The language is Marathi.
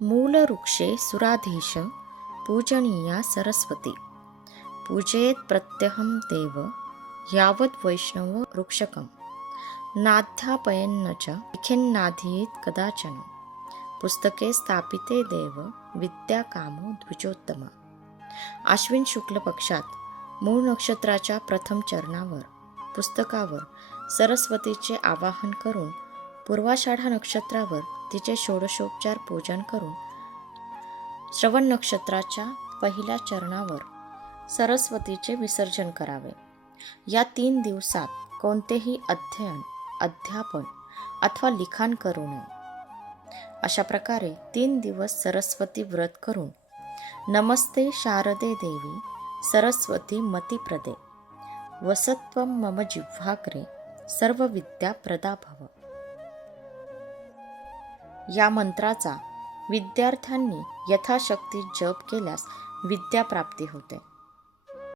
मूलवृक्षे सुराधीश पूजनीया सरस्वती। पूजयेत प्रत्यहं देव यावत् वैष्णव वृक्षकं नाध्यापयन्न च लिखिन्नाधीत् कदाचन पुस्तके स्थापिते देव विद्याकामो द्विजोत्तम। आश्विन शुक्ल पक्षात मूळ नक्षत्राच्या प्रथम चरणावर पुस्तकावर सरस्वतीचे आवाहन करून पूर्वाषाढा नक्षत्रावर तिचे षोडशोपचार पूजन करून श्रवण नक्षत्राच्या पहिल्या चरणावर सरस्वतीचे विसर्जन करावे. या तीन दिवसात कोणतेही अध्ययन अध्यापन अथवा लिखाण करू नये. अशा प्रकारे तीन दिवस सरस्वती व्रत करून नमस्ते शारदे देवी सरस्वती मतिप्रदे वसत्वं मम जिह्वाग्रे सर्व विद्या प्रदा भव. या मंत्राचा विद्यार्थ्यांनी यथाशक्ती जप केल्यास विद्याप्राप्ती होते.